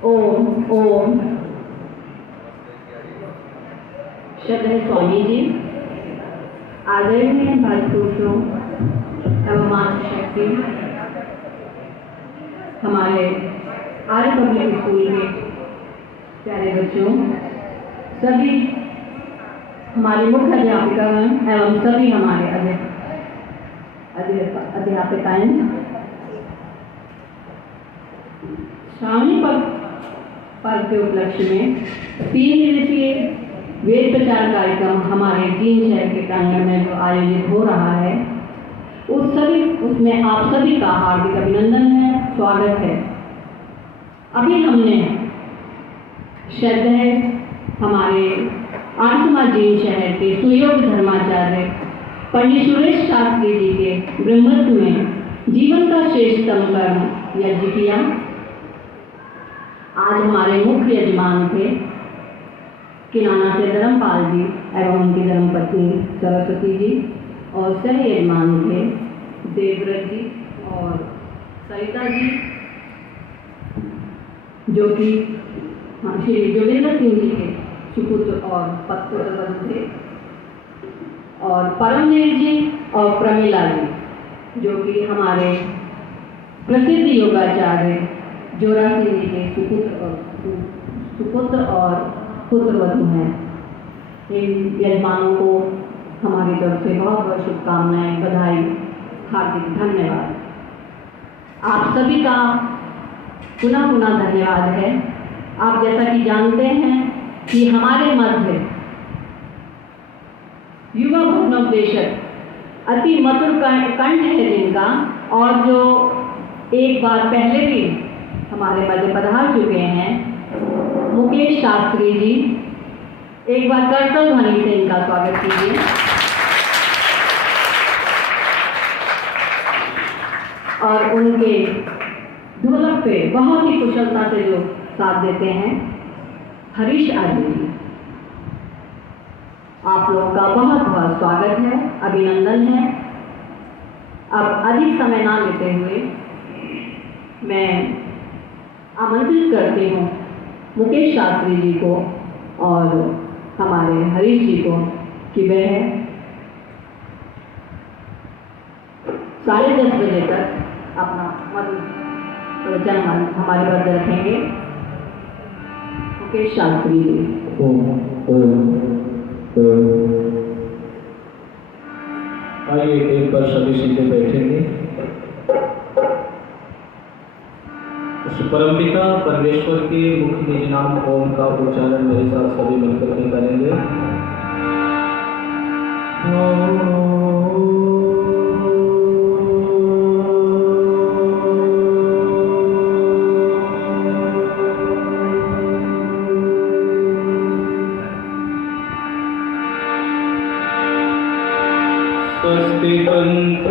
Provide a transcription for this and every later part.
ओम ओम। श्रद्धेय स्वामी जी, आदरणीय भारत पुरुषों एवं मातृशक्ति, हमारे आर्य पब्लिक स्कूल के प्यारे बच्चों, सभी हमारी मुख्य अध्यापिकागण एवं सभी हमारे अध्यापिकाएं, श्रावणी पर्व के उपलक्ष्य में 3 दिवसीय वेद प्रचार कार्यक्रम हमारे जींद शहर के प्रांगण में जो आयोजित हो रहा है, उसमें आप सभी का हार्दिक अभिनंदन है, स्वागत है। अभी हमने श्रद्धेय हमारे आर्य समाज जींद शहर के सुयोग्य धर्माचार्य पंडित सुरेश शास्त्री जी के ब्रह्मत्व में जीवन का श्रेष्ठतम कर्म यज्ञ किया। आज हमारे मुख्य यजमान थे किनाना से धर्मपाल जी एवं उनकी धर्मपत्नी सरस्वती जी, और सह यजमान थे देवव्रत जी और सरिता जी, जो कि श्री जोगिंदर सिंह जी के सुपुत्र और पत्र थे, और परमवीर जी और प्रमिला जी, जो कि हमारे प्रसिद्ध योगाचार्य जोरा सिंह जी के सुपुत्र और पुत्रवधू हैं। इन यजमानों को हमारी तरफ से बहुत बहुत शुभकामनाएं, बधाई, हार्दिक धन्यवाद। आप सभी का पुनः पुनः धन्यवाद है। आप जैसा कि जानते हैं कि हमारे मध्य युवा भग्नोपदेशक अति मधुर कंठ है जिनका, और जो एक बार पहले भी हमारे मध्य पधार चुके हैं, मुकेश शास्त्री जी, एक बार करतल ध्वनि से इनका स्वागत कीजिए। और उनके ढोलक पे बहुत ही कुशलता से जो साथ देते हैं, हरीश आदि जी, आप लोगों का बहुत बहुत स्वागत है, अभिनंदन है। अब अधिक समय ना लेते हुए मैं आमंत्रित करती हूँ मुकेश शास्त्री जी को और हमारे हरीश जी को कि वह 10:30 बजे तक अपना प्रवचन हमारे मध्य रखेंगे। मुकेश शास्त्री जी। आइए एक बार सभी सीधे बैठेंगे। उस परमपिता परमेश्वर के मुख्य निज नाम ओम का उच्चारण मेरे साथ सभी मिलकर के करेंगे। स्वस्ति पंथ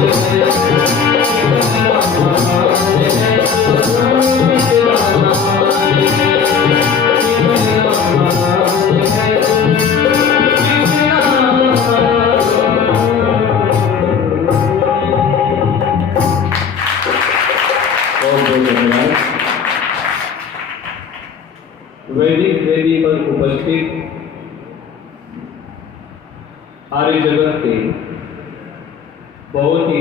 Thank you. आर्य जगत के बहुत ही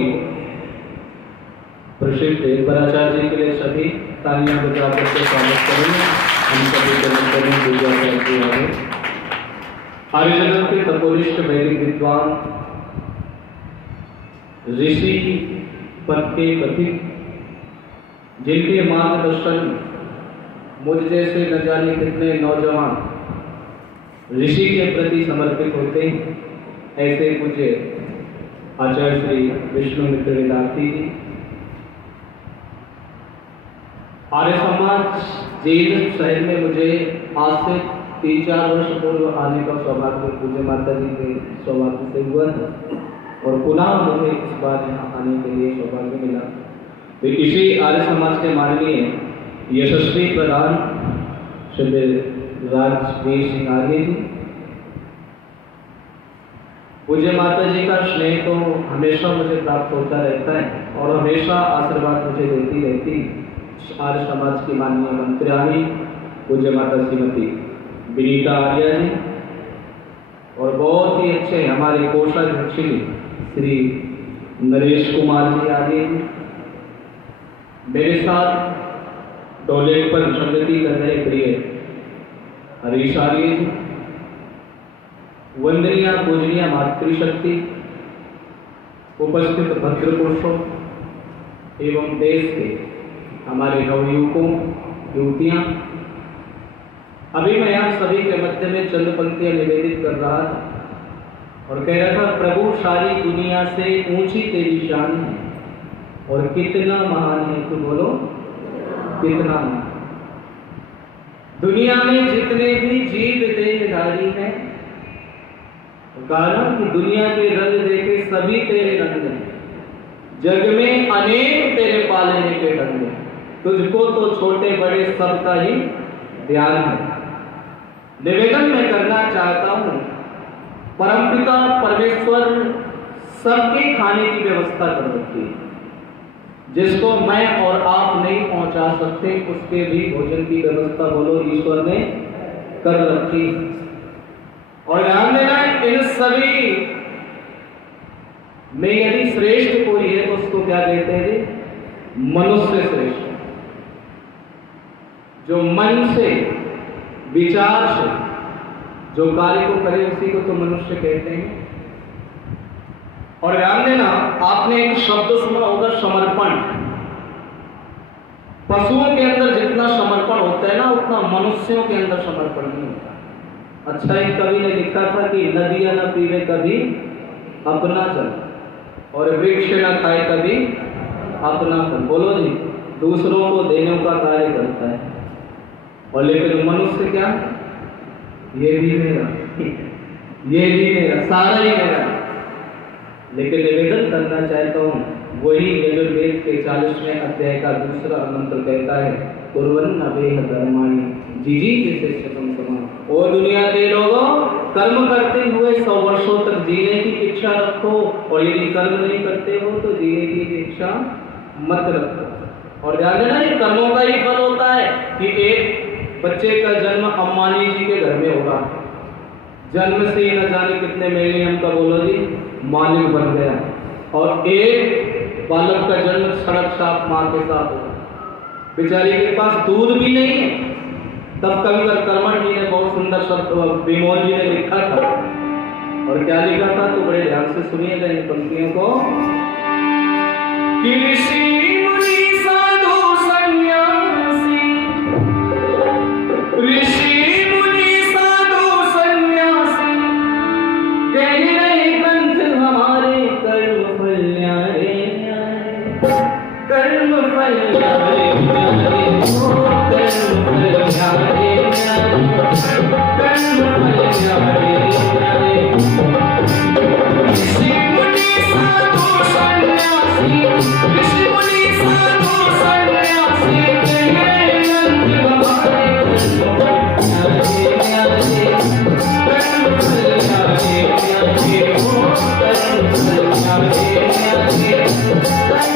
प्रसिद्ध पराचार्य जी के लिए सभी तालियां बजाकर के स्वागत करेंगे। हम सभी चरण में पूजा करते आगे। आर्य जगत के तपोनिष्ठ वैदिक विद्वान ऋषि पद के पथिक, जिनके मार्गदर्शन मुझ जैसे न जाने कितने नौजवान ऋषि के प्रति समर्पित होते हैं, ऐसे पूज्य आचार्य श्री विष्णु मित्र विद्यार्थी जी, आर्य समाज जेल शहर में मुझे आज से 3-4 वर्ष पूर्व आने का सौभाग्य पूज्य माता जी के सौभाग्य से हुआ था और पुनः मुझे इस बार यहाँ आने के लिए सौभाग्य मिला। तो इसी आर्य समाज के माननीय यशस्वी प्रधान श्री राजवीर सिंह आर्य जी, पूज्य माता जी का स्नेह तो हमेशा मुझे प्राप्त होता रहता है और हमेशा आशीर्वाद मुझे देती रहती आर्य समाज की माननीय मंत्रियाणी पूज्य माता श्रीमती विनीता आर्य जी, और बहुत ही अच्छे हमारे कोषाध्यक्ष श्री नरेश कुमार जी आर्य जी, मेरे साथ टॉयलेट पर संगति कर रहे प्रिय हरीश आर्य जी, वंदनीय पूजनीय मातृशक्ति, उपस्थित भद्र पुरुषों एवं देश के हमारे नवयुवकों युवतियां, अभी मैं आप सभी के मध्य में चंद पंक्तियां निवेदित कर रहा था और कह रहा था, प्रभु सारी दुनिया से ऊंची तेरी शान है और कितना महान है तू, बोलो कितना महान। दुनिया में जितने भी जीव देहधारी हैं, कारण कि दुनिया के रंग देखे सभी तेरे रंग हैं, जग में अनेक तेरे पालने के ढंग हैं, तुझको तो छोटे बड़े सबका ही ध्यान है। निवेदन मैं करना चाहता हूं, परमपिता परमेश्वर सबके खाने की व्यवस्था कर रखी है, जिसको मैं और आप नहीं पहुंचा सकते उसके भी भोजन की व्यवस्था बोलो ईश्वर ने कर रखी। और ध्यान देना, इन सभी में यदि श्रेष्ठ कोई है तो उसको क्या कहते हैं जी? मनुष्य श्रेष्ठ, जो मन से विचार से जो कार्य को करे उसी को तो मनुष्य कहते हैं। और ध्यान देना, आपने एक शब्द सुना होगा समर्पण। पशुओं के अंदर जितना समर्पण होता है ना, उतना मनुष्यों के अंदर समर्पण नहीं होता। अच्छा, एक कवि ने लिखा था कि नदियां न पीवे कभी अपना जल और वृक्ष न खाए कभी अपना फल। बोलो जी, दूसरों को देने का कार्य करता है और लेकिन मनुष्य क्या, ये भी मेरा ये भी मेरा, सारा ही मेरा। लेकिन निवेदन करना चाहता हूँ, वही यजुर्वेद के 40वें अध्याय का दूसरा मंत्र कहता है, कुर्वन्न वेह कर्माणि जिजी जैसे शतम समान। ओ दुनिया के लोगों, कर्म करते हुए 100 वर्षों तक जीने की इच्छा रखो और यदि कर्म नहीं करते हो तो जीने की इच्छा मत रखो। और ध्यान देना, ये कर्मों का ही फल होता है कि एक बच्चे का जन्म अंबानी जी के घर में होगा, जन्म से ही न जाने कितने मिलियन का बोलो जी मालिक बन गया, और एक बालक का जन्म सड़क साफ मां के साथ होगा, बेचारी के पास दूध भी नहीं है। तब कविवर कर्मण जी ने बहुत सुंदर शब्द विमोल जी ने लिखा था, और क्या लिखा था तो बड़े ध्यान से सुनिएगा इन पंक्तियों को, कि ऋषि मुनि साधु सन्यासी, ऋषि मुनि साधु सन्यासी, कह रहे ग्रंथ हमारे कर्म फल न्यारे न्यारे, कर्म फल न्यारे न्यारे, कर्म फल न्यारे न्यारे, कर्म फल न्यारे न्यारे। ऋषि मुनि साधु सन्यासी, ऋषि मुनि साधु सन्यासी, कह रहे ग्रंथ हमारे कर्म फल न्यारे न्यारे, कर्म फल न्यारे न्यारे, कर्म फल न्यारे न्यारे, कर्म फल न्यारे न्यारे।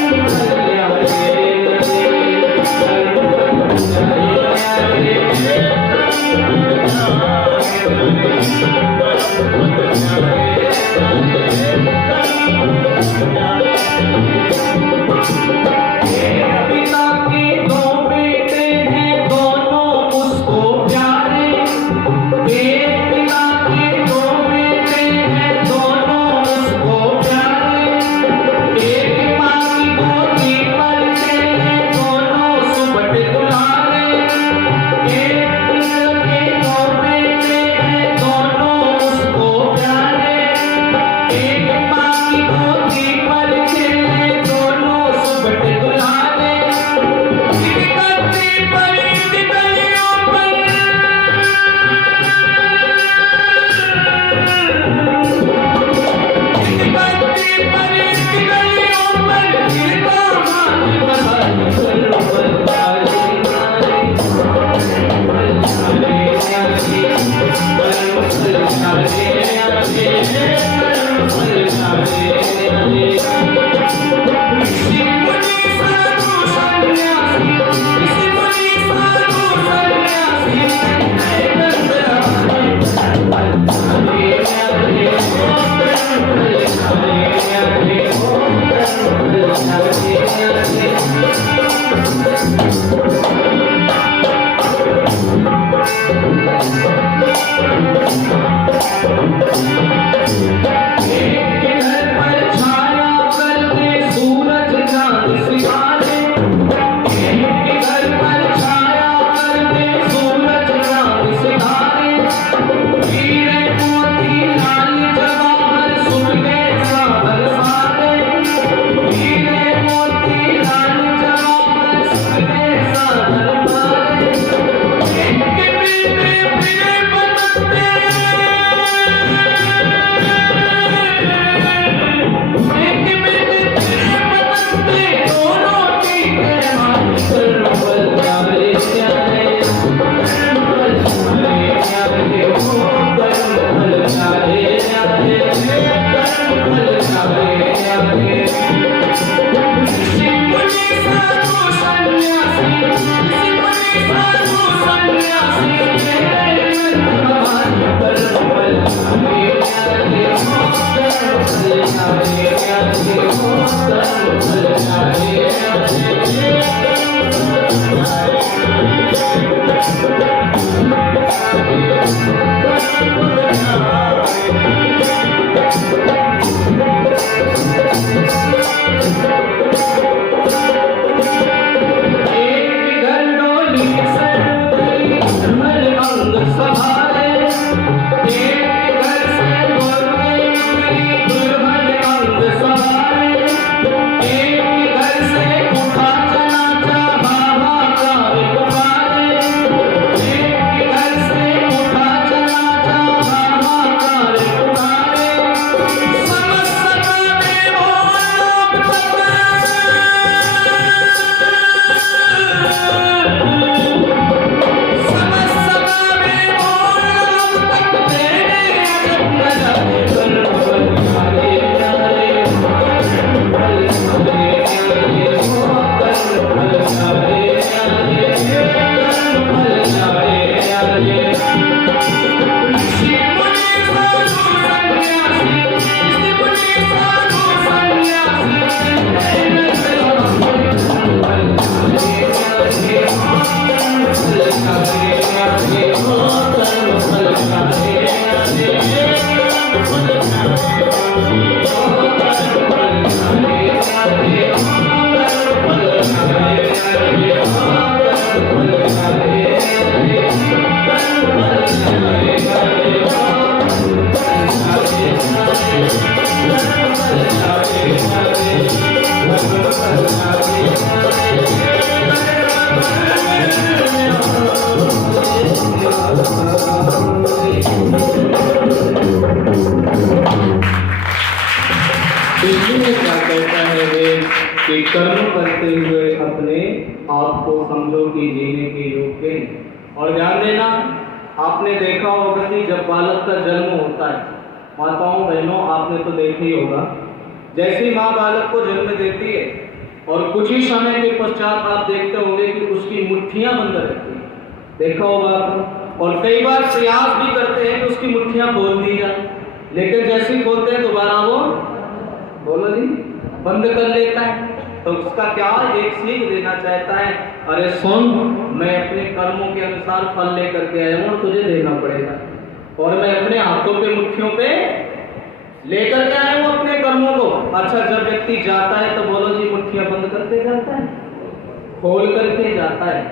कि कर्म करते हुए अपने आप को समझो कि जीने के योग्य हैं। और ध्यान देना, आपने देखा होगा कि जब बालक का जन्म होता है, माताओं बहनों आपने तो देखा ही होगा, जैसे माँ बालक को जन्म देती है और कुछ ही समय के पश्चात आप देखते होंगे कि उसकी मुट्ठियां बंद रहती हैं, देखा होगा आपने। और कई बार प्रयास भी करते हैं कि उसकी मुट्ठियां खोल दी जाए, लेकिन जैसे ही खोलते हैं दोबारा वो बोलो जी बंद कर लेता है। तो उसका क्या एक सीख देना चाहता है, अरे सुन, मैं अपने कर्मों के अनुसार फल लेकर के आया हूं और तुझे देना पड़ेगा, और मैं अपने हाथों पे मुट्ठियों पे लेकर के आया हूं अपने कर्मों को। अच्छा, जब व्यक्ति जाता है तो बोलो जी मुट्ठियां बंद करके जाता है, खोल करके जाता है।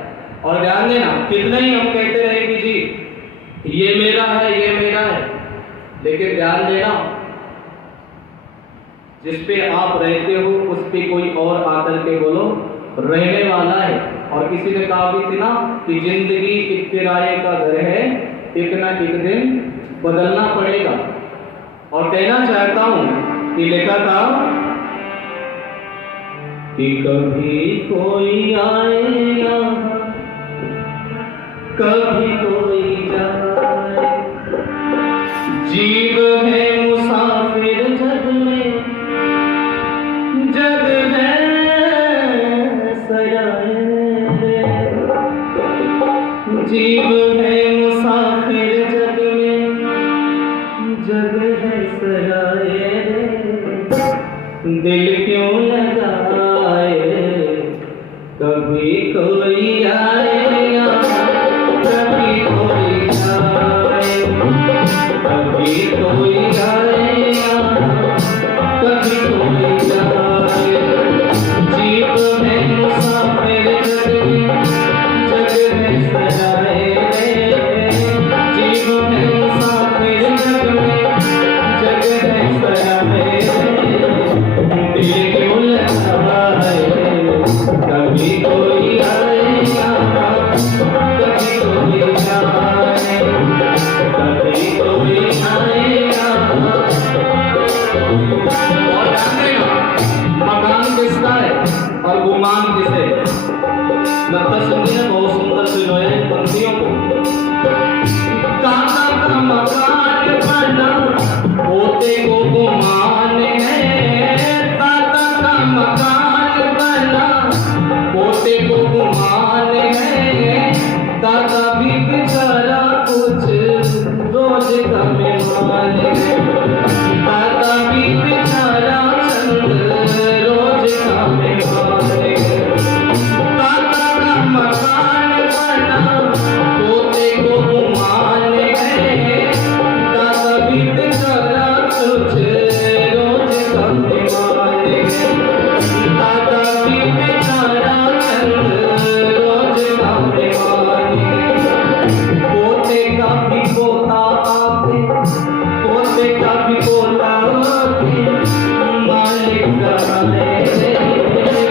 और ध्यान देना, कितना ही हम कहते रहे कि जी ये मेरा है, ये मेरा है, लेकिन ध्यान देना जिस पे आप रहते हो उस पे कोई और आकर के बोलो रहने वाला है। और किसी ने कहा भी थी ना कि जिंदगी एक किराए का घर है, एक ना एक दिन बदलना पड़ेगा। और कहना चाहता हूं कि लिखा था कि कभी कोई आएगा, कभी कोई जाए, जीव है मुसाफिर जग में, जग है सराय, जीव है मुसाफिर जग में, जग है सराय, दिल क्यों लगाए, कभी कोई आए, कभी कोई जाए, कभी कोई आए, कभी कोई जाए, जीव है मुसाफिर जग में, जग है सराय, जीव है मुसाफिर जग में, जग है सराय, दिल क्यों लगाए, कभी कोई आएगा, कभी कोई जाए, कभी कोई आएगा। और ध्यान देना, मकान किसका है और गुमान किसे? मतलब सुनिए, बहुत सुंदर सुनोए पंक्तियों को। काका का मकान बना, पोते को गुमान है, काका का मकान बना, पोते को गुमान है, दादा भी बेचारा कुछ रोज का मेहमान है, दादा भी बेचारा चंद रोज का मेहमान है, दादा का मकान बना, पोते को गुमान है, दादा भी बेचारा कुछ रोज का मेहमान है, दादा भी बेचारा चंद रोज का मेहमान है, पोते का भी पोता आके, पोते का भी पोता आके, मालिक का है,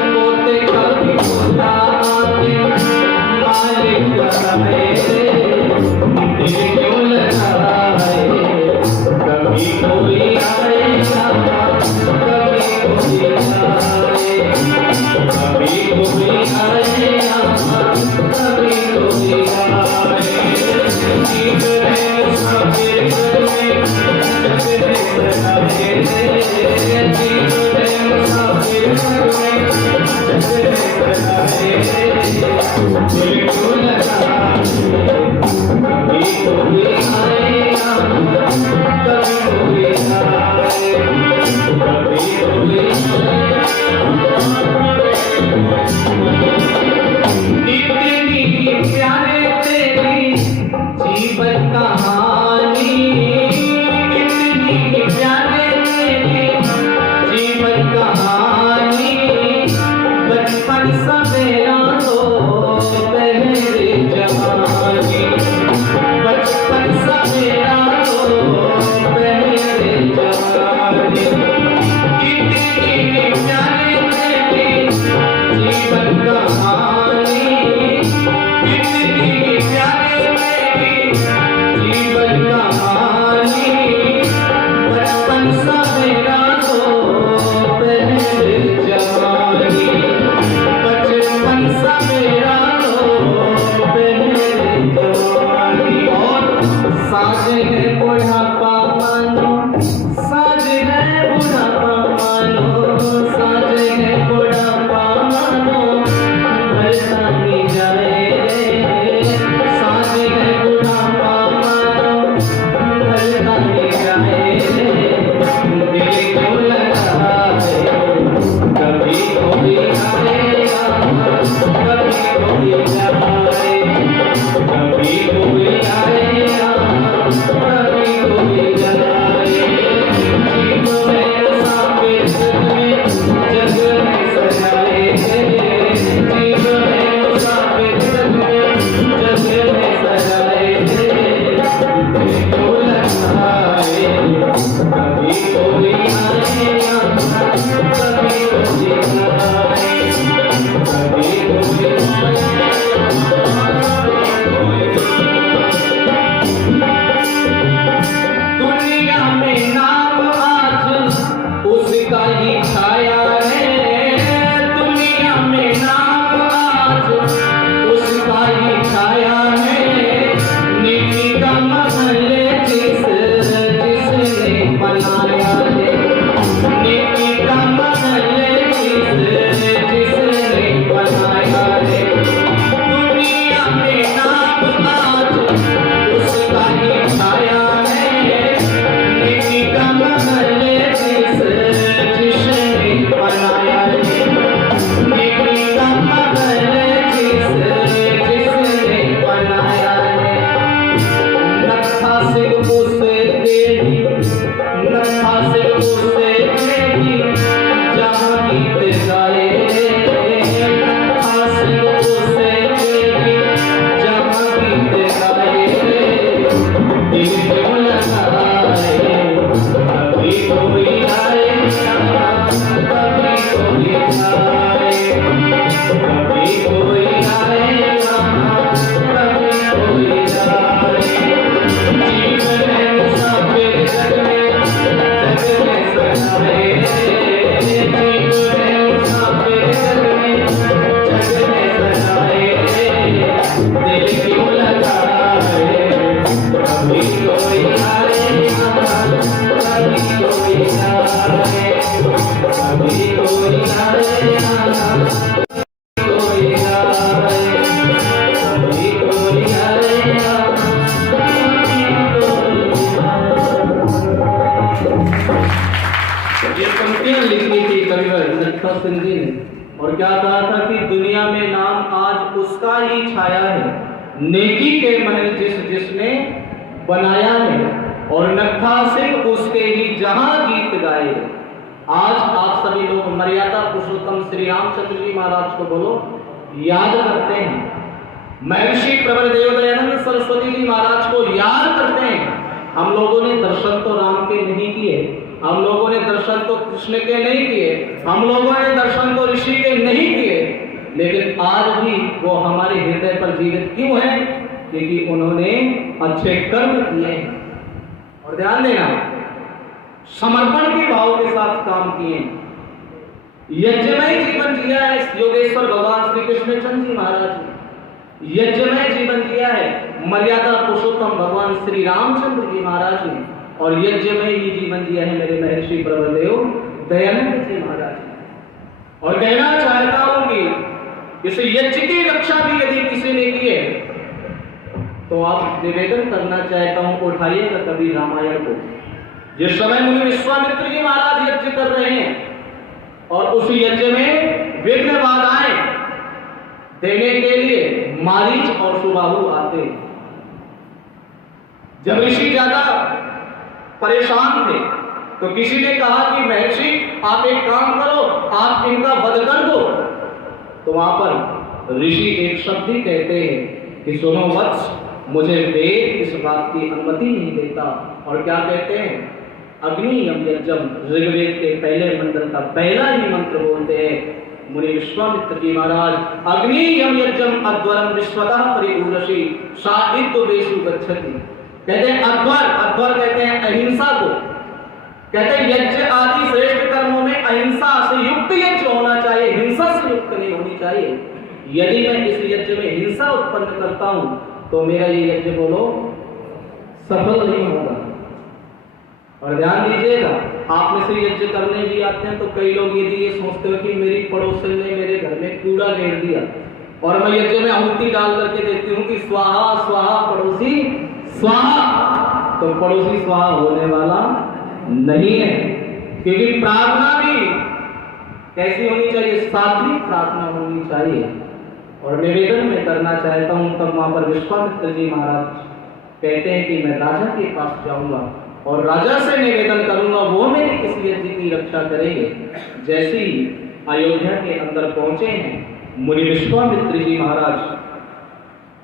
पोते का भी पोता आके, मालिक का है, दिल क्यों लगाए, कभी कोई आएगा, कभी कोई जाए, कभी कोई आएगा, कभी कोई जाए, जीव है मुसाफिर जग में, जग है सराय, जीव है मुसाफिर जग में, जग है सराय, दिल क्यों लगाए, कभी कोई आएगा, कभी कोई जाए, कभी कोई इतनी प्यारे तेरी जीवन कहानी, इतनी प्यारे तेरी जीवन कहानी, बचपन सवेरा तो पहले जवानी, बचपन सवेरा तो पहले जवानी, इतनी प्यारे तेरी जीवन कहानी, इतनी प्यारे तेरी जीवन कहानी, बचपन सवेरा तो पहले नक्खा सिंह जी ने, और क्या कहा था कि दुनिया में नाम आज उसका ही छाया है, नेकी के महल जिसने बनाया है, और नक्खा सिंह उसके ही जहां गीत गाए। आज आप सभी लोग मर्यादा पुरुषोत्तम श्री रामचंद्र जी महाराज को बोलो याद करते हैं, महर्षि प्रवर देव दयानंद सरस्वती जी महाराज को याद करते हैं। हम लोगों ने दर्शन तो राम के नहीं किए, हम लोगों ने दर्शन तो कृष्ण के नहीं किए, हम लोगों ने दर्शन तो ऋषि के नहीं किए, लेकिन आज भी वो हमारे हृदय पर जीवित क्यों है? क्योंकि उन्होंने अच्छे कर्म किए हैं। और ध्यान देना, समर्पण के भाव के साथ काम किए, यज्ञमय जीवन जिया है योगेश्वर भगवान श्री कृष्ण चंद्र जी महाराज ने, यज्ञमय जीवन जिया है मर्यादा पुरुषोत्तम भगवान श्री रामचंद्र जी महाराज ने, और यज्ञमय ही जीवन जिया है मेरे महर्षि प्रवरदेव दयानंद जी महाराज ने। और कहना चाहता हूं कि इस यज्ञ की रक्षा भी यदि किसी ने की है तो आप निवेदन करना चाहता हूं, उठाइएगा कभी रामायण को। जिस समय मुनि विश्वामित्र जी महाराज यज्ञ कर रहे हैं और उस यज्ञ में विघ्न बाधाएं देने के लिए मारीच और सुबाहु आते हैं। जब ऋषि ज्यादा परेशान थे तो किसी ने कहा कि महर्षि आप एक काम करो, आप इनका वध कर दो। तो वहां पर ऋषि एक शब्द ही कहते हैं कि सुनो वत्स, मुझे वेद इस बात की अनुमति नहीं देता। और क्या कहते हैं? अग्नि यम यज्ञम, ऋग्वेद के पहले मंडल का पहला ही मंत्र बोलते हैं मुनि विश्वामित्र जी महाराज, अग्नि यम यज्ञम अध्वरम विश्वतः परिपूरषि साहित्य वेशु गच्छति। कहते हैं अध्वर कहते हैं अहिंसा को, कहते हैं यज्ञ आदि श्रेष्ठ कर्मों में अहिंसा से युक्त यज्ञ होना चाहिए, हिंसा से युक्त नहीं होनी चाहिए। यदि मैं इस यज्ञ में हिंसा उत्पन्न करता हूं तो मेरा ये यज्ञ बोलो सफल नहीं होगा। और ध्यान दीजिएगा, आप में से यज्ञ करने भी आते हैं तो कई लोग यदि ये सोचते हो कि मेरी पड़ोसन ने मेरे घर में कूड़ा घेर दिया और मैं यज्ञ में आहुति डाल करके देती हूँ कि स्वाहा स्वाहा पड़ोसी स्वाहा, तो पड़ोसी स्वाहा होने वाला नहीं है। क्योंकि प्रार्थना भी कैसी होनी चाहिए? सात्विक प्रार्थना होनी चाहिए। और निवेदन में करना चाहता हूं, तब वहां पर विश्वामित्र जी महाराज कहते हैं कि मैं राजा के पास जाऊंगा और राजा से निवेदन करूंगा, वो मेरी किस यज्ञ की रक्षा करेंगे। जैसे ही अयोध्या के अंदर पहुंचे हैं मुनि विश्वामित्र जी महाराज,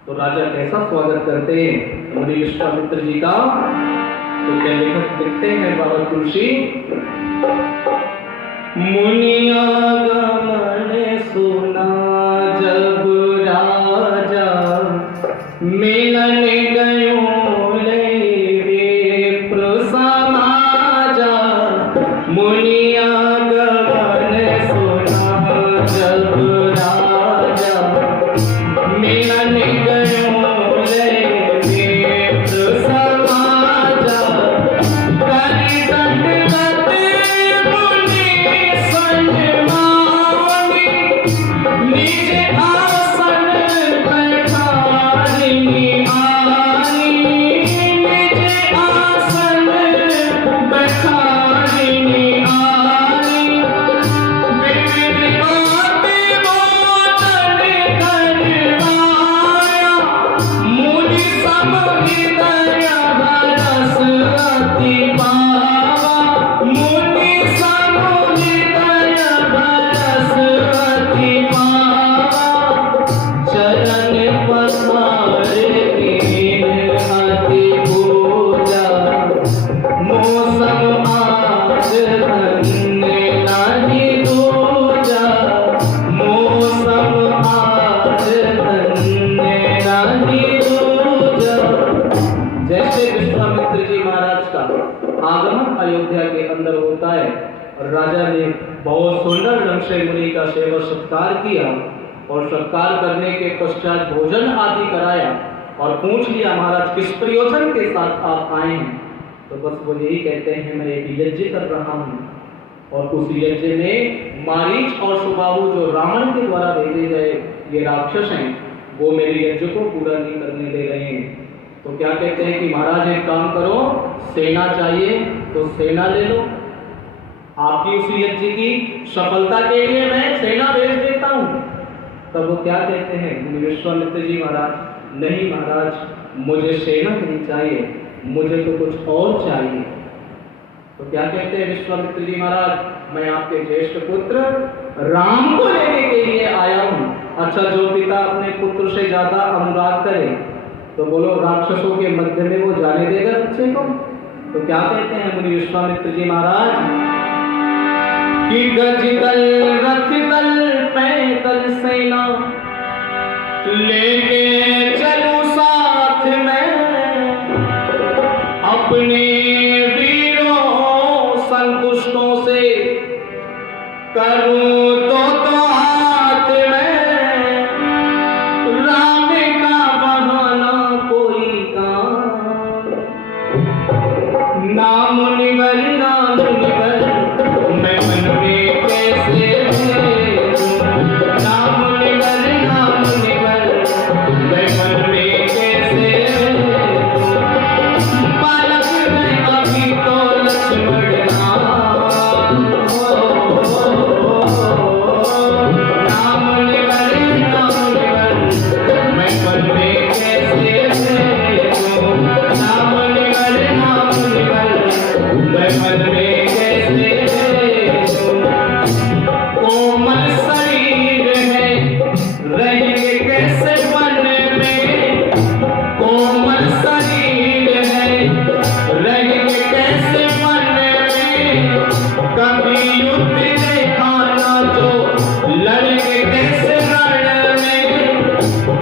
तो राजा कैसा स्वागत करते हैं मुनि विश्वामित्र जी का? तो क्या लिखते हैं बाबा तुलसी, मुनियागमन सुना जब राजा, मिलन गयो ले प्रसमाजा। मुनियागमन सुना जब राजा, मिलन गयो राजा ने बहुत सुंदर ढंग से मुनि का सेवा सत्कार किया और सत्कार करने के पश्चात भोजन आदि कराया और पूछ लिया महाराज किस प्रयोजन के साथ आप आए हैं? तो बस वो यही कहते हैं मैं एक यज्ञ कर रहा हूँ और उस यज्ञ में मारीच और सुबाहु जो रावण के द्वारा भेजे गए ये राक्षस हैं वो मेरे यज्ञ को पूरा नहीं करने दे रहे हैं। तो क्या कहते हैं कि महाराज एक काम करो, सेना चाहिए तो सेना ले लो, आपकी उस यज्ञ की सफलता के लिए मैं सेना भेज देता हूँ। तब वो क्या कहते हैं मुनि विश्वामित्र जी महाराज, नहीं महाराज, मुझे सेना नहीं चाहिए, मुझे तो कुछ और चाहिए। तो क्या कहते हैं विश्वामित्र जी महाराज, मैं आपके ज्येष्ठ पुत्र राम को लेने के लिए आया हूँ। अच्छा, जो पिता अपने पुत्र से ज्यादा अनुराग करे तो बोलो राक्षसों के मध्य में वो जाने देगा बच्चे को? तो क्या कहते हैं मुनि विश्वामित्र जी महाराज कि गज दल रथ दल पैदल सेना लेके चलूं साथ में, अपने वीरों संतुष्टों से करूं तो हाथ में, राम का बहाना कोई काम, नाम निवल मैं मन में कैसे भेजूं, नाम निवल मैं मन में कैसे भेजूं, बालक मैं अभी तो लक्ष्मण नाम निवल मैं मन में कैसे भेजूं, नाम निवल मैं मन में कैसे भेजूं, कोमल शरीर है रहेंगे कैसे वन में, कोमल शरीर है रहेंगे कैसे वन में, कभी युद्ध देखा ना जो लड़ेंगे कैसे रण में,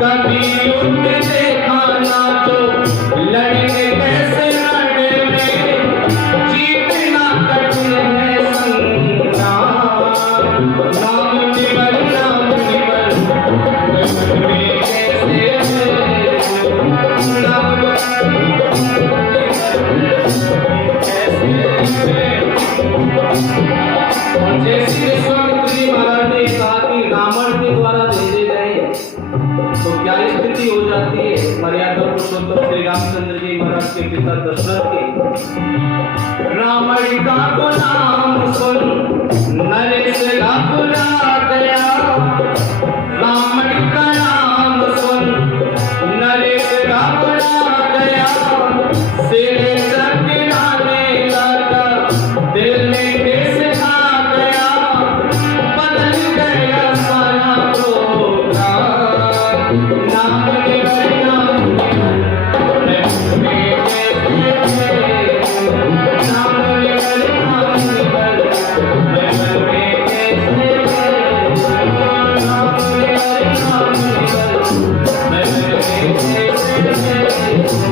कभी युद्ध देखा ना जो लड़ेंगे कैसे रण में, जीतना कठिन है संग्राम, नाम निवल मैं मन में कैसे भेजूं, नाम और जैसे विश्वामित्र जी महाराज ने कहा कि रावण के द्वारा भेजे गए तो क्या स्थिति हो जाती है मर्यादा पुरुषोत्तम श्री रामचंद्र जी महाराज के पिता दशरथ के। रावण का गुनाम सुन नरेश घबरा गया, रावण का नाम सुन नरेश घबरा गया, सिर चकराने लगा, दिल में ठेस खा गया, बदल गया सारा प्रोग्राम, नाम निवल मैं मन में कैसे भेजूं, नाम निवल मैं मन में कैसे भेजूं, नाम निवल मैं मन में कैसे भेजूं, नाम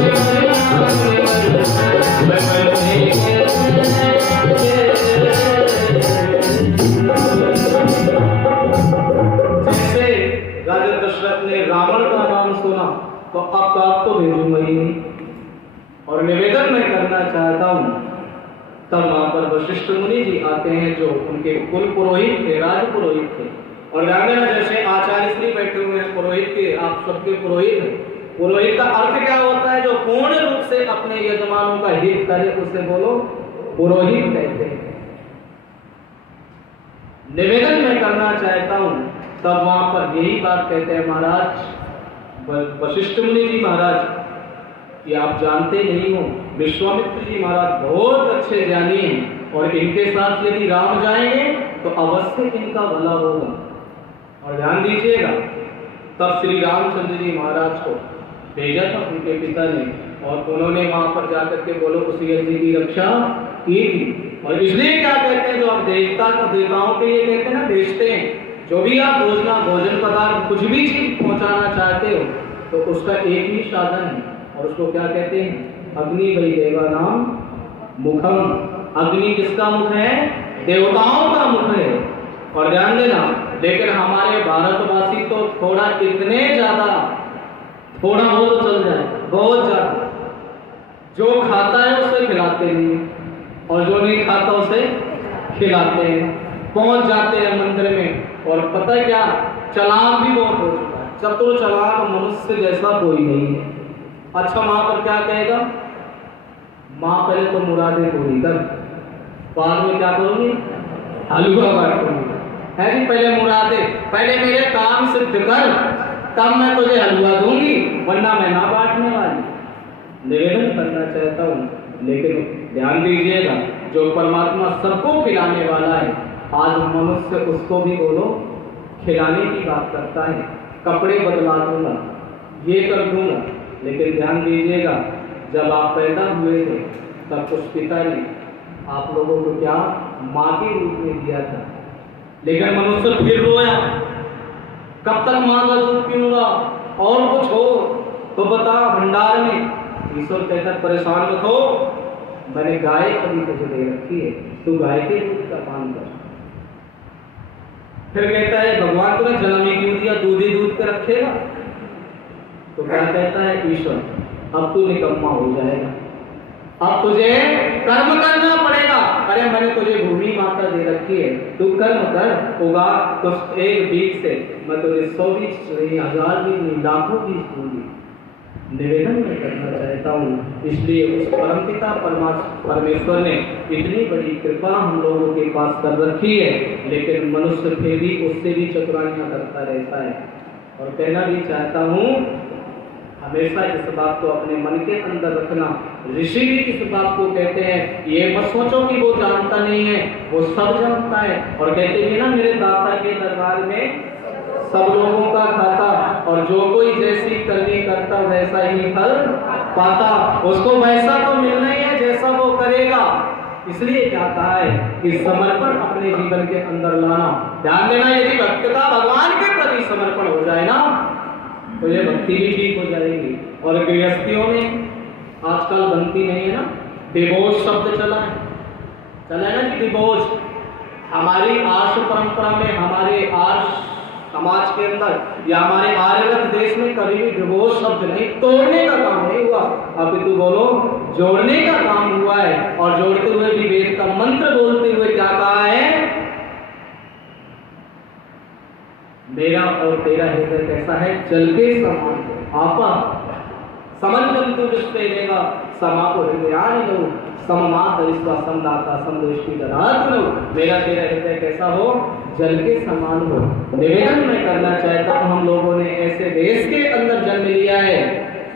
निवल मैं मन में जैसे राजा दशरथ ने रावण का नाम सुना तो अब तो भेजूंगा ही नहीं, और निवेदन मैं करना चाहता हूं। तब वहां पर वशिष्ठ मुनि जी आते हैं जो उनके कुल पुरोहित थे, राज पुरोहित थे। और रामेना जैसे आचार्य श्री बैठे हुए हैं पुरोहित के, आप सबके पुरोहित हैं। पुरोहित का अर्थ क्या होता है? जो पूर्ण रूप से अपने यजमानों का हित करे उसे बोलो पुरोहित कहते हैं। निवेदन मैं करना चाहता हूं। तब वहां पर यही बात कहते हैं महाराज वशिष्ठ मुनि जी महाराज कि आप जानते नहीं हो, विश्वामित्र जी महाराज बहुत अच्छे ज्ञानी हैं और इनके साथ यदि राम जाएंगे तो अवश्य इनका भला होगा। और ध्यान दीजिएगा, तब श्री रामचंद्र जी महाराज को भेजा था उनके पिता ने, और उन्होंने वहां पर जाकर के बोलो उस यज्ञ की रक्षा की थी। और इसलिए क्या कहते हैं, जो आप देवताओं के लिए कहते हैं ना, भेजते हैं, जो भी आप भोजन पदार्थ कुछ भी चीज पहुंचाना चाहते हो तो उसका एक ही साधन है, और उसको क्या कहते हैं? अग्नि वै देवानाम मुखम। अग्नि किसका मुख है? देवताओं का मुख है। और ध्यान देना, लेकिन हमारे भारतवासी तो थोड़ा इतने ज्यादा, थोड़ा हो तो चल जाए, बहुत ज्यादा, जो खाता है उसे खिलाते नहीं और जो नहीं खाता उसे खिलाते हैं। पहुंच जाते हैं मंदिर में, और पता है क्या, चालाक भी बहुत हो चुका है, चतुर चालाक मनुष्य जैसा कोई नहीं है। अच्छा, वहां पर क्या कहेगा? माँ पहले तो मुरादे पूरी कर, बाद में क्या करूंगी? हलवा बांटूंगी। है जी, पहले मुरादे, पहले मेरे काम सिद्ध कर, तब मैं तुझे हलवा दूंगी, वरना मैं ना बांटने वाली। निवेदन करना चाहता हूँ, लेकिन ध्यान दीजिएगा, जो परमात्मा सबको खिलाने वाला है, आज मनुष्य उसको भी बोलो खिलाने की बात करता है। कपड़े बदला दूंगा, ये कर दूंगा, लेकिन ध्यान दीजिएगा, जब आप पैदा हुए थे तब कुछ पिता ने आप लोगों को क्या माँ के रूप में दिया था, लेकिन मनुष्य फिर रोया, कब तक माँ का दूध पीऊंगा, और कुछ हो तो बता भंडार में। ईश्वर कहता परेशान मत हो, मैंने गाय कभी तुझे दे रखी है, तू गाय के दूध का पान कर। फिर कहता है भगवान को जन्म ही क्यों दिया, दूध ही दूध पे रखेगा। तो क्या कहता है ईश्वर, अब तू निकम्मा हो जाएगा, अब तुझे कर्म करना पड़ेगा। अरे मैंने तुझे भूमि माता दे रखी है, तू कर्म कर, उगा तो एक बीज से मैं तुझे 100 बीज नहीं, 1000 बीज नहीं, लाखों बीज दूंगी। निवेदन मैं करना चाहता हूँ, इसलिए उस परमपिता परमेश्वर ने इतनी बड़ी कृपा हम लोगों के पास कर रखी है, लेकिन मनुष्य फिर भी उससे भी चतुराइयां करता रहता है। और कहना भी चाहता हूँ, हमेशा इस बात को अपने मन के अंदर रखना। ऋषि भी इस बात को कहते हैं, ये मत सोचो कि वो जानता नहीं है, वो सब जानता है। और कहते हैं ना, मेरे दाता के दरबार में सब लोगों का खाता, और जो कोई जैसी करनी करता वैसा ही फल पाता। उसको वैसा तो मिलना ही है जैसा वो करेगा। इसलिए क्या कहा है कि समर्पण अपने जीवन के अंदर लाना। ध्यान देना, यदि भक्त का भगवान के प्रति समर्पण हो जाए ना, तो ये भक्ति भी ठीक हो जाएगी। और गृहस्थियों में आजकल बनती नहीं है ना, डिवोर्स शब्द चला है ना जी, डिवोर्स। हमारी आर्ष परंपरा में, हमारे आर्ष समाज के अंदर या हमारे आर्यवर्त देश में कभी भी डिवोर्स शब्द नहीं, तोड़ने का काम नहीं हुआ, अपितु बोलो जोड़ने का काम हुआ है। और जोड़ते हुए भी वेद का मंत्र बोलते हुए क्या कहा है, मेरा और तेरा हृदय कैसा है, जल के समान आपा समंतु दृष्टि देगा समाको हृदयानि लो सममातरिस्वा समदाता समदृष्टि ददातु लो। मेरा तेरा हृदय कैसा हो, जल के समान हो। निवेदन मैं करना चाहता हूँ, हम लोगों ने ऐसे देश के अंदर जन्म लिया है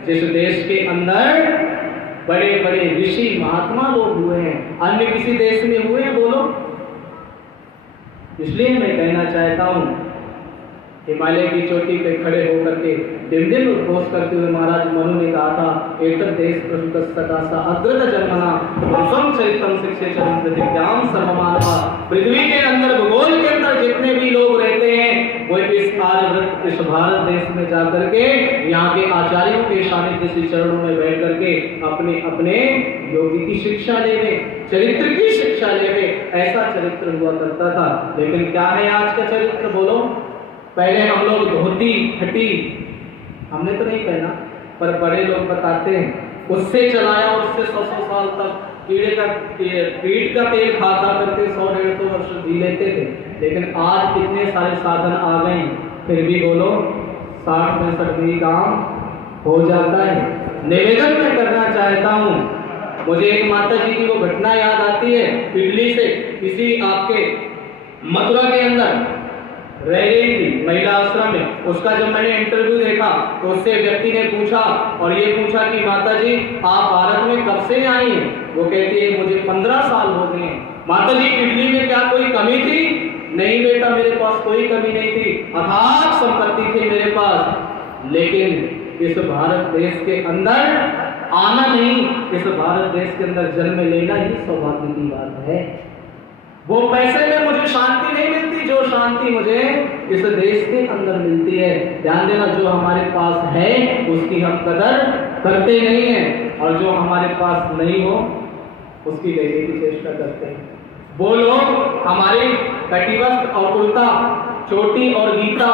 जिस देश के अंदर बड़े बड़े ऋषि महात्मा लोग हुए हैं, अन्य किसी देश में हुए हैं बोलो? इसलिए मैं कहना चाहता हूँ, हिमालय की चोटी पे खड़े होकर के दिन दिन उद्घोष करते हुए महाराज मनु ने कहा था, एतत् देश प्रसुतस्तदासा अग्रत जन्मना पुरुषम चरितम शिक्षे चरम प्रतिज्ञाम सर्वमानवा। पृथ्वी के अंदर, भूगोल के अंदर जितने भी लोग रहते हैं, वो इस आर्यव्रत, इस भारत देश में जाकर के यहाँ के आचार्यों के सानिध्य से चरणों में बैठ करके अपने अपने योगी की शिक्षा लेवे, चरित्र की शिक्षा लेवे। ऐसा चरित्र हुआ करता था। लेकिन क्या है आज का चरित्र बोलो? पहले हम लोग धोती फटी हमने तो नहीं पहना, पर बड़े लोग बताते हैं उससे चलाया, उससे 100 साल तक पीठ का तेल खाता करके 100-150 वर्ष जी लेते थे। लेकिन आज कितने सारे साधन आ गए, फिर भी बोलो 60-65 में काम हो जाता है। निवेदन मैं करना चाहता हूँ, मुझे एक माता जी की वो घटना याद आती है, इटली से किसी आपके मथुरा के अंदर रह रही थी महिला आश्रम में। उसका जब मैंने इंटरव्यू देखा तो उससे व्यक्ति ने पूछा, और ये पूछा कि माता जी आप भारत में कब से आई हैं? वो कहती है मुझे 15 साल हो गए हैं। माता जी इटली में क्या कोई कमी थी? नहीं बेटा, मेरे पास कोई कमी नहीं थी, अथाक संपत्ति थी मेरे पास, लेकिन इस भारत देश के अंदर आना नहीं, इस भारत देश के अंदर जन्म लेना ही सौभाग्य की बात है। वो पैसे में मुझे शांति नहीं मिलती, जो शांति मुझे इस देश के अंदर मिलती है। ध्यान देना, जो हमारे पास है उसकी हम कदर करते नहीं हैं, और जो हमारे पास नहीं हो उसकी लेने की चेष्टा करते हैं। वो लोग हमारी कटिवस्त्र और कुर्ता, चोटी और गीता,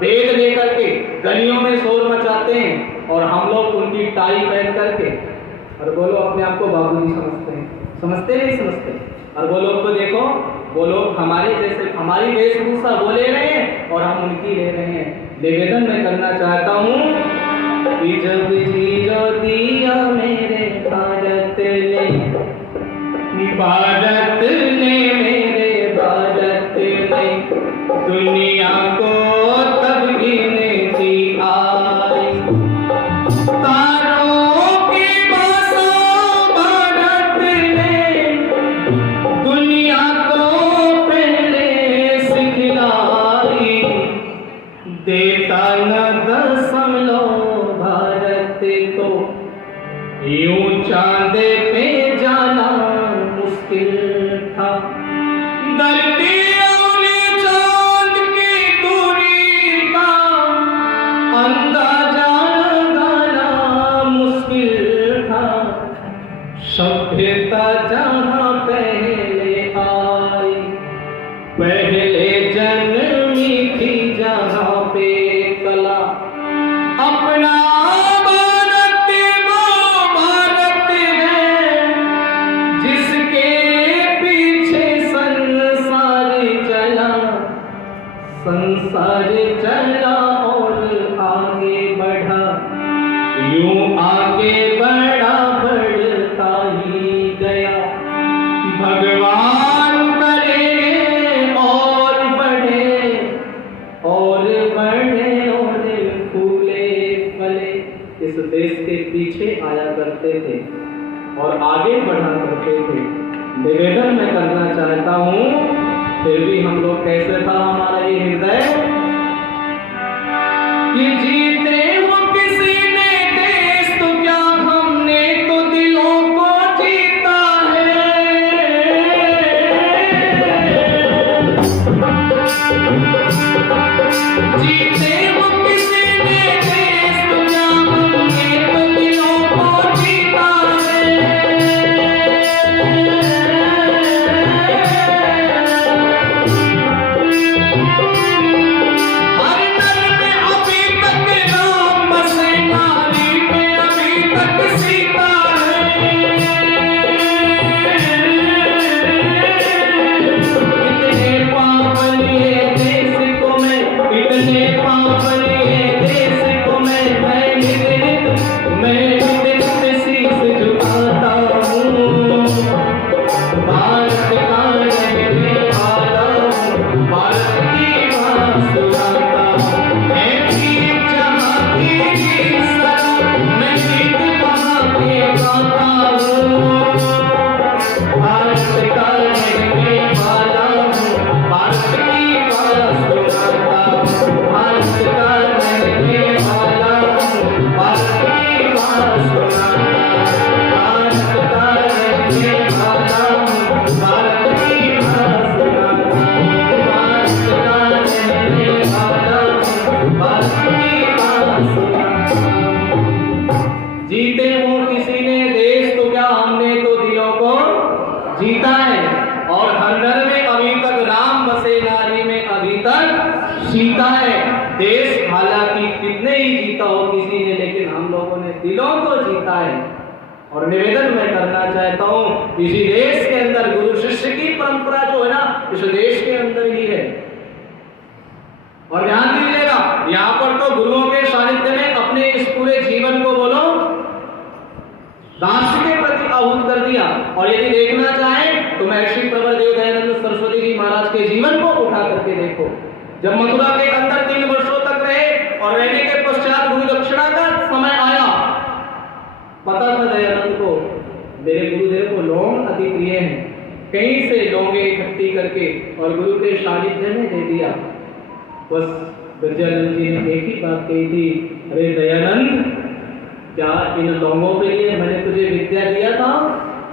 वेद लेकर के गलियों में शोर मचाते हैं, और हम लोग उनकी टाई पहन करके, और वो लोग अपने आप को बाबूजी समझते हैं। समझते नहीं समझते? और वो लोग को देखो, वो लोग हमारे जैसे हमारी वेशभूषा वो ले रहे हैं और हम उनकी ले रहे हैं। निवेदन मैं करना चाहता हूँ कि जब जीरो दिया मेरे भारत ने, भारत ने, मेरे भारत ने दुनिया को तब गिनती आई। तारों की भाषा भारत ने दुनिया को पहले सिखलाई। देता न दशमलव भारत को, यूं चांद पे जाना मुश्किल था। धरती और चांद की दूरी का अंदाजा लगाना मुश्किल था। सभ्यता जहाँ पहले आई, पहले जन्मी थी जहाँ पे कला। अपना भारत वो भारत है जिसके पीछे संसार चला। संसार चला और आगे बढ़ा, यूं आगे बढ़ा बढ़ता ही गया। भगवान करे और बढ़े और बढ़े और फूले फले। इस देश के पीछे आया करते थे और आगे बढ़ा करते थे। निवेदन मैं करना चाहता हूँ, फिर भी हम लोग कैसे था हमारा ये हृदय कि जीते हो किसी ने देश तो क्या, हमने तो दिलों को जीता है। जीते हो किसी ने देश तो क्या, हमने तो दिलों को जीता है। हर नर में अभी तक राम बसे, नारी में अभी तक सीता है। इतने पावन ये देश को मैं, इतने पावन ये देश को मैं नित नित शीश झुकाता हूँ। भारत का रहने वाला हूँ, भारत की बात सुनाता हूँ। मैं गीत जहाँ की गीत सदा, मैं गीत वहाँ के गाता हूँ। भारत का रहने वाला हूँ, भारत की बात सुनाता हूँ। भारत का रहने वाला हूँ, भारत की बात सुनाता हूँ। भारत का रहने वाला हूँ, भारत की बात सुनाता हूँ। भारत का रहने वाला हूँ, भारत की बात सुनाता हूँ। जीते हो किसी ने देश तो क्या, हमने तो दिलों को जीता है। और हर नर में अभी तक राम बसे, नारी में अभी तक सीता है। देश हालांकि कितने ही जीता हो किसी ने, लेकिन हम लोगों ने दिलों को जीता है। और निवेदन मैं करना चाहता हूँ, इसी देश के अंदर गुरु शिष्य की परंपरा जो है ना, इस देश के अंदर ही है। और ध्यान दीजिएगा, यहाँ पर तो गुरुओं के सानिध्य में अपने इस पूरे जीवन को बोलो राष्ट्र के प्रति आहूत कर दिया। और यदि देखना चाहें तो महर्षि प्रवर देव दयानंद सरस्वती जी महाराज के जीवन को उठा करके देखो। जब मथुरा के अंदर 3 वर्षों तक रहे और रहने के पश्चात गुरु दक्षिणा का समय आया, पता था दयानंद को मेरे गुरुदेव को लौंग अति प्रिय हैं। कहीं से लौंगे इकट्ठी करके और गुरु के सानिध्य में दे दिया। बस विद्यानंद जी ने एक ही बात कही थी, अरे दयानंद, क्या इन लौंगों के लिए मैंने तुझे विद्या दिया था?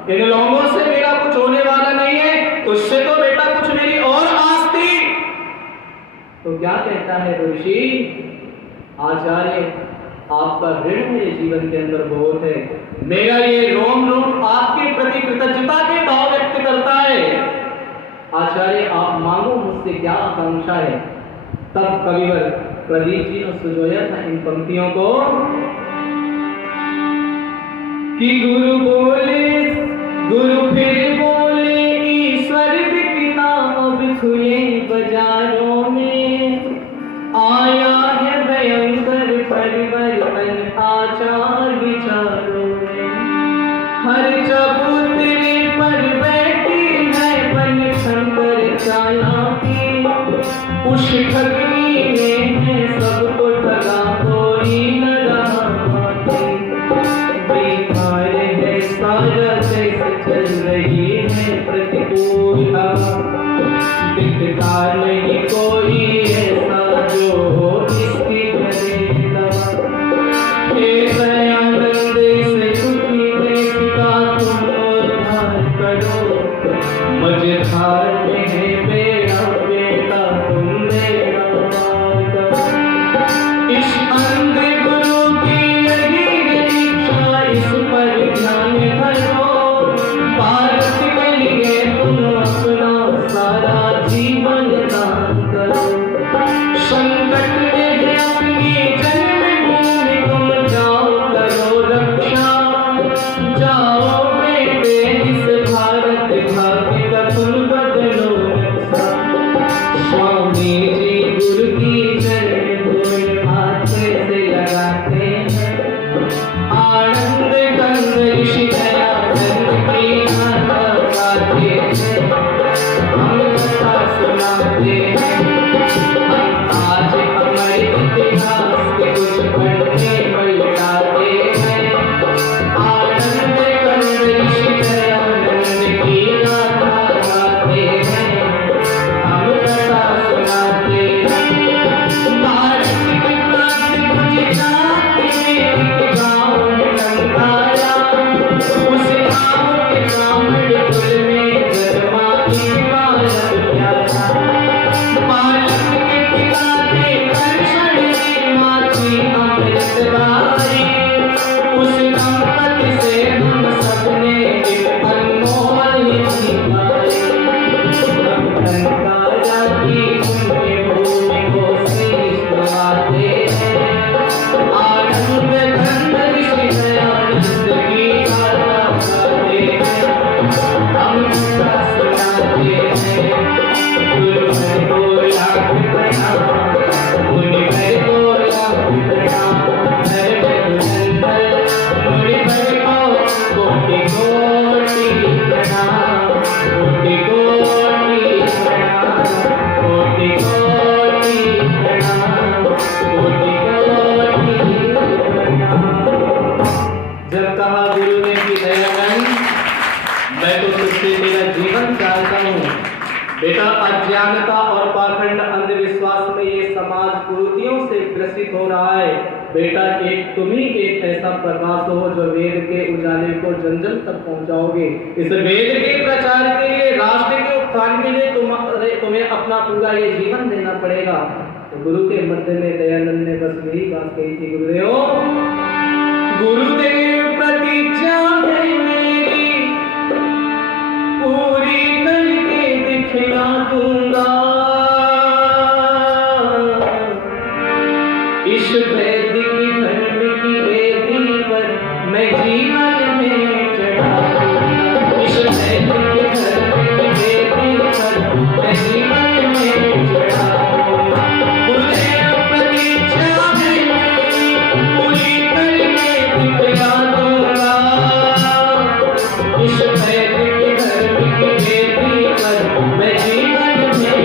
इन लौंगों से मेरा कुछ होने वाला नहीं है, उससे तो बेटा कुछ मेरी और आस थी। तो क्या कहता है ऋषि? आचार्य, आपका ऋण मेरे जीवन के अंदर बहुत है। मेरा ये रोम रोम आपके प्रति कृतज्ञता के भाव व्यक्त करता है। आचार्य, आप मांगो, मुझसे क्या आकांक्षा है? तब कविवर प्रदीप जी ने सुझाया था इन पंक्तियों को कि गुरु बोले, गुरु फिर बोले, ईश्वर भी पिता अब खुले बाजारों में। आया है भयंकर परिवर्तन आचार विचारों में। हर चबूतरे पर उस ठगनी में है सबको ठगा कोई न रहा बाकी। बेकार है सारा देश चल रही है प्रतिकूल हवा, दिखता नहीं कोई ऐसा जो हो इसकी करे दवा। हे दयानंद से दुखी देश का तुम उद्धार करो, मझधार में है बेड़ा बेटा तुम मेरा पार करो। इस अंधे गुरु की यही है इच्छा, इस पर ध्यान धरो, भारत के लिए तुम अपना सारा जीवन दान करो। संकट में है अपनी जन्मभूमि तुम जाओ करो रक्षा, जाओ बेटे इस भारत भाग्य का तुम बदलो नक्शा। स्वामी जी गुरु की जय धूल हाथे से लगाते हैं, आनंद कंद ऋषि दयानंद की गाथा गाते हैं, हम कथा सुनाते हैं। हम आज हमारे इतिहास के कुछ पन्ने पलटाते हैं, आनंद कंद ऋषि दयानंद की गाथा गाते हैं, हम कथा सुनाते हैं। भारत की क्रांति गुजरात में एक गाँव में टंकारा, उस गाँव के ब्राह्मण कुल में जन्मा एक बालक प्यारा। बालक के पिता थे कर्षण ने माँ थी अमृतबाई, उस दंपति से हम सबने एक अनमोल निधि पाई। हम टंकारा की पुण्य भूमि को शीश नवाते हैं, आनंद कंद ऋषि दयानंद की गाथा गाते हैं, हम कथा सुनाते हैं। गुरु भाई को लाख प्रणाम, मुनि भाई को लाख प्रणाम, धर्म धुरंधर मुनि भाई को कोटि कोटि प्रणाम, कोटि कोटि प्रणाम, कोटि कोटि प्रणाम, कोटि कोटि प्रणाम। जब कहा गुरु ने कि दयानंद मैं तो तुझसे मेरा जीवन चाहता हूँ, बेटा अज्ञानता और पाखंड अंधविश्वास में ये समाज कुरीतियों से ग्रसित हो रहा है। बेटा एक तुम ही एक ऐसा प्रकाश हो जो वेद के उजाले को जन जन तक पहुंचाओगे। इस वेद के प्रचार के लिए, राष्ट्र के उत्थान के लिए तुम्हें अपना पूरा ये जीवन देना पड़ेगा। तो गुरु के मध्य में दयानंद ने बस यही बात कही थी, गुरुदेव प्रतीक्षा है मेरी पूरी करके दिखला दूंगा, इस वैदिक धर्म की वेदी पर मैं जीवन में चढ़ा दूंगा, इस वैदिक धर्म की वेदी पर मैं जीवन में चढ़ा दूंगा। गुरुदेव प्रतीक्षा है मेरी पूरी करके दिखला दूंगा, इस वैदिक धर्म की वेदी पर मैं जीवन में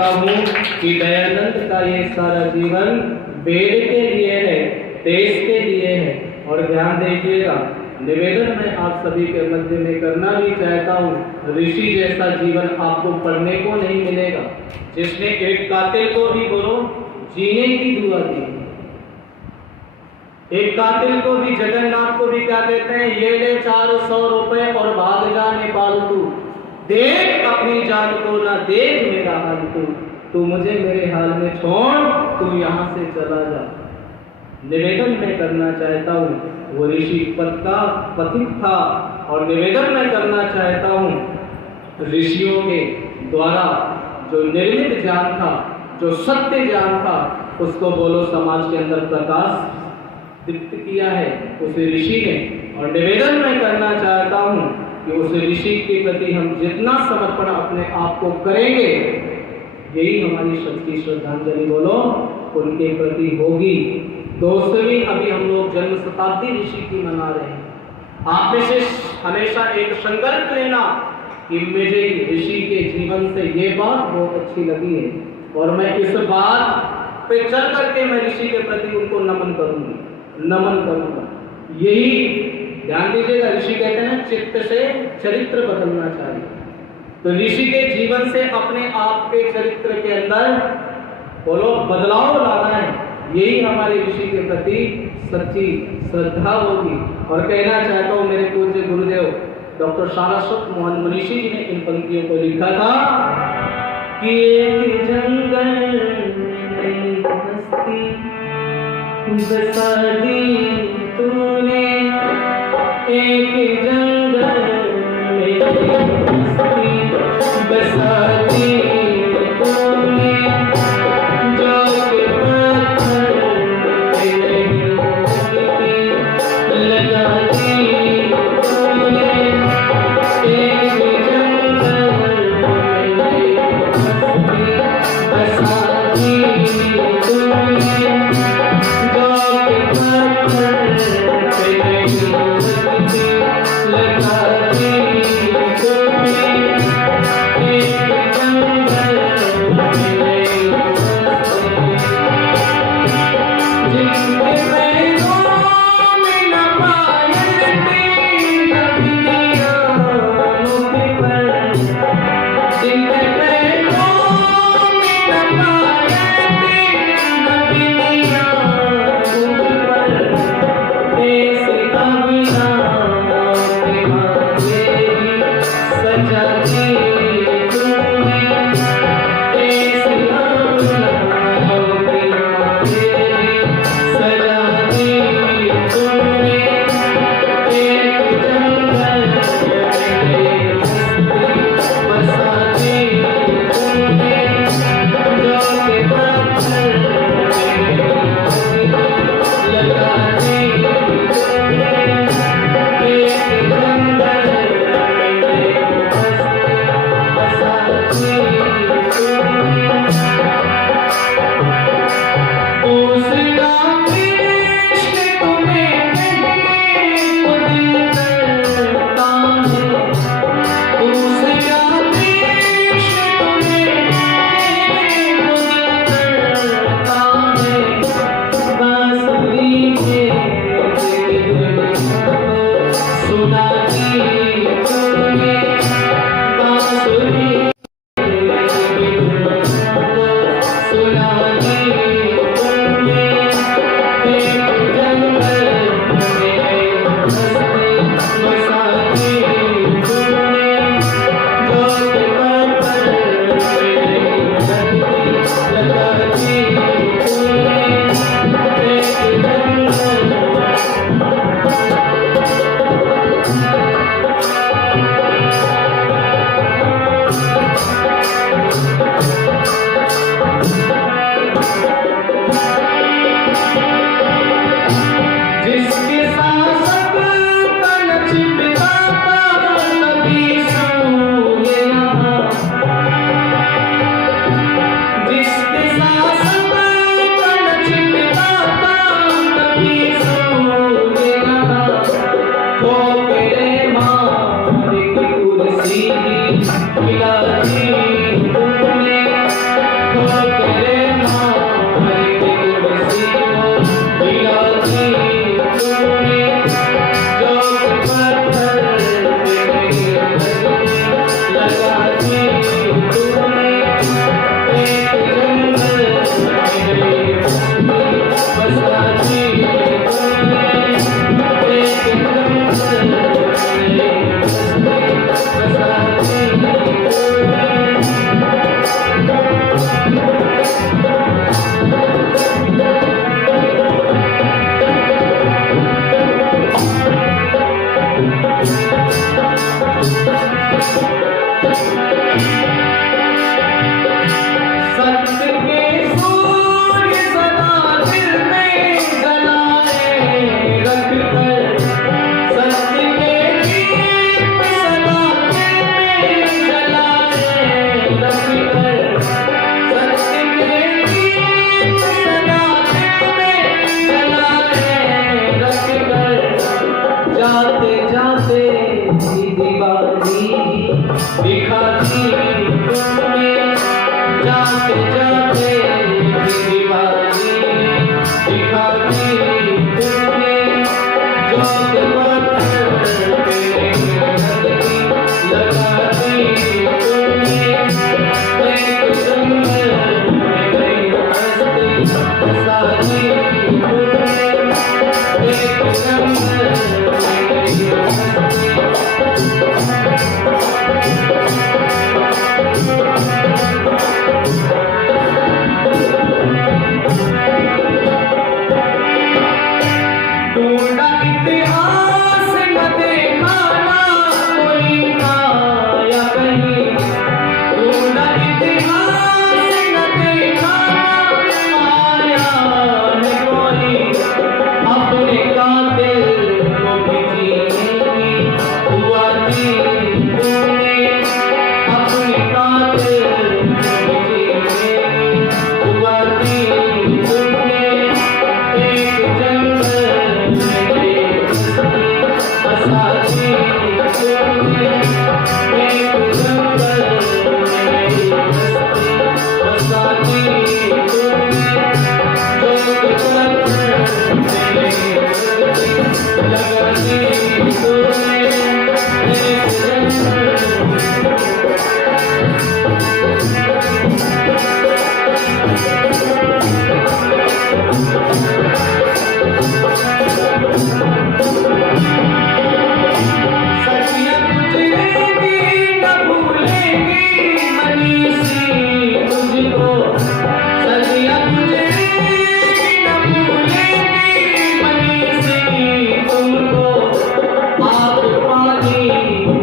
चाहता हूँ कि दयानंद का ये सारा जीवन वेद के लिए है, देश के लिए है। और ध्यान दीजिएगा, निवेदन मैं आप सभी के मध्य में करना भी चाहता हूँ, ऋषि जैसा जीवन आपको पढ़ने को नहीं मिलेगा, जिसने एक कातिल को भी बोलो जीने की दुआ दी। एक कातिल को भी, जगन्नाथ को भी क्या कहते हैं, ये ले 400 रुपए और भाग जा नेपाल तू, देख अपनी जान को ना देख मेरा हाल तू मुझे मेरे हाल में छोड़, तू यहाँ से चला जा। निवेदन मैं करना चाहता हूँ, वो ऋषि पद का पथिक था, और निवेदन मैं करना चाहता हूँ ऋषियों के द्वारा जो निर्मित ज्ञान था, जो सत्य ज्ञान था, उसको बोलो समाज के अंदर प्रकाश दीप्त किया है उस ऋषि ने। और निवेदन मैं करना चाहता हूँ कि उस ऋषि के प्रति हम जितना समर्पण अपने आप को करेंगे, यही हमारी सच्ची श्रद्धांजलि बोलो उनके प्रति होगी। दोस्तों, अभी हम लोग जन्म शताब्दी ऋषि की मना रहे हैं। आप में से हमेशा एक संकल्प लेना कि मुझे ऋषि के जीवन से ये बात बहुत अच्छी लगी है, और मैं इस बात पे चल करके मैं ऋषि के प्रति उनको नमन करूंगा। यही ध्यान दीजिएगा, ऋषि कहते हैं चित्त से चरित्र बदलना चाहिए। तो ऋषि के जीवन से अपने आप के चरित्र के अंदर बोलो बदलाव लाना है, यही हमारे ऋषि के प्रति सच्ची श्रद्धा होगी। और कहना चाहता हूँ, मेरे पूज्य गुरुदेव डॉक्टर सारस्वत मोहन मनीषी जी ने इन पंक्तियों को लिखा था कि एक जंगल में बस्ती बसा दी तूने, एक जंगल में बस्ती बसा दी तूने, जो के पत्थर पे गिरती लगा दी तूने, एक जंगल में बस्ती बसा जाते दीवानी दिखाती तुमने चौक पत्थर पे लगाती तुमने एक जंगल में गई हस्ती साथी तुमने एक जंगल में गई हस्ती ढूंढा इतिहास न देखा ना कोई आया कहीं ढूंढा इतिहास न देखा ना आया न कोई अपने कातिल को भी जीने की दुआ दी तुमने अपने कातिल को भी जीने की दुआ दी तुमने एक जंगल साथी तुमने एक जंगल में साथी तुमने चौक पत्थर लगाती तुमने एक जंगल सखियां गुजरेंगी न भूलेंगी मनीषी तुझको सखियां गुजरेंगी न भूलेंगी मनीषी तुमको आप पानी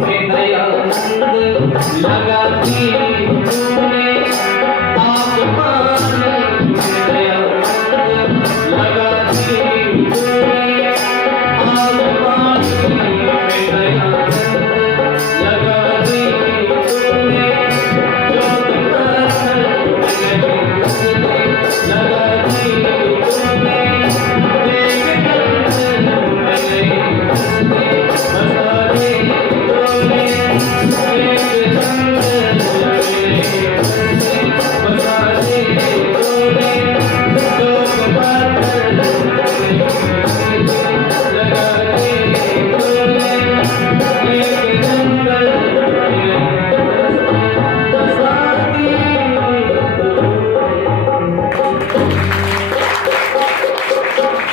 में दयानंद लगाती तुमने आप पानी में दयानंद लगाती तुमने आप पानी लगाती तुमने चौक पत्थर लगाती तुमने एक जंगल में बसाती तुमने एक जंगल में बसाती तुमने चौक पत्थर लगाती तुमने एक जंगल बसाती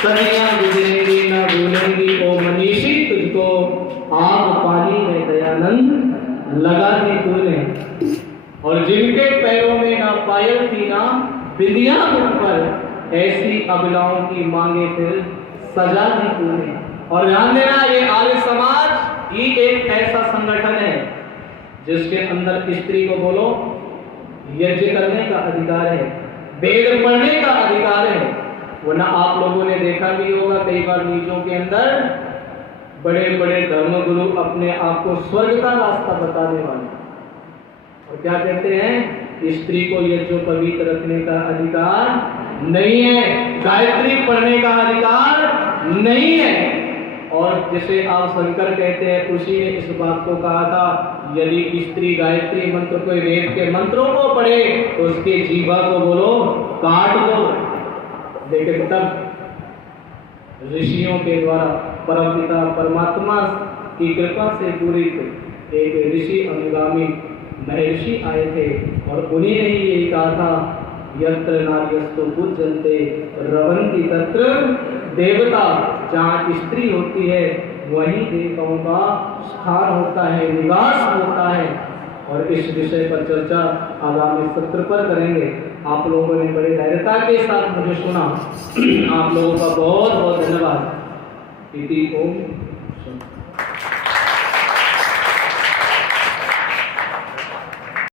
सखियां गुजरेंगी न भूलेंगी ओ मनीषी तुझको आग पानी में दयानंद लगा दी तूने और जिनके पैरों में ना पायल थी ना बिंदिया मुझ पर ऐसी अबलाओं की मांगे फिर सजा दी तूने। और ध्यान देना ये आर्य समाज ही एक ऐसा संगठन है जिसके अंदर स्त्री को बोलो यज्ञ करने का अधिकार है, वेद पढ़ने का अधिकार है। वरना आप लोगों ने देखा भी होगा कई बार नीचों के अंदर बड़े बड़े धर्मगुरु अपने आप को स्वर्ग का रास्ता बताने वाले और क्या कहते हैं स्त्री को यज्ञ पवित्र रखने का अधिकार नहीं है, गायत्री पढ़ने का अधिकार नहीं है। और जिसे आप शंकर कहते हैं उसी ने इस बात को कहा था यदि स्त्री गायत्री मंत्र को वेद के मंत्रों को पढ़े तो उसके जीवा को बोलो काट दो। लेकिन तब ऋषियों के द्वारा परमपिता परमात्मा की कृपा से पूरित एक ऋषि अनुगामी महर्षि आए थे और उन्हीं ने ही यही कहा था यत्र नार्यस्तु पूज्यन्ते रवन्ति तत्र देवता। जहाँ स्त्री होती है वहीं देवताओं का स्थान होता है, निवास होता है। और इस विषय पर चर्चा आगामी सत्र पर करेंगे। आप लोगों ने बड़े धैर्यता के साथ मुझे सुना, आप लोगों का बहुत बहुत धन्यवाद। इति ओम।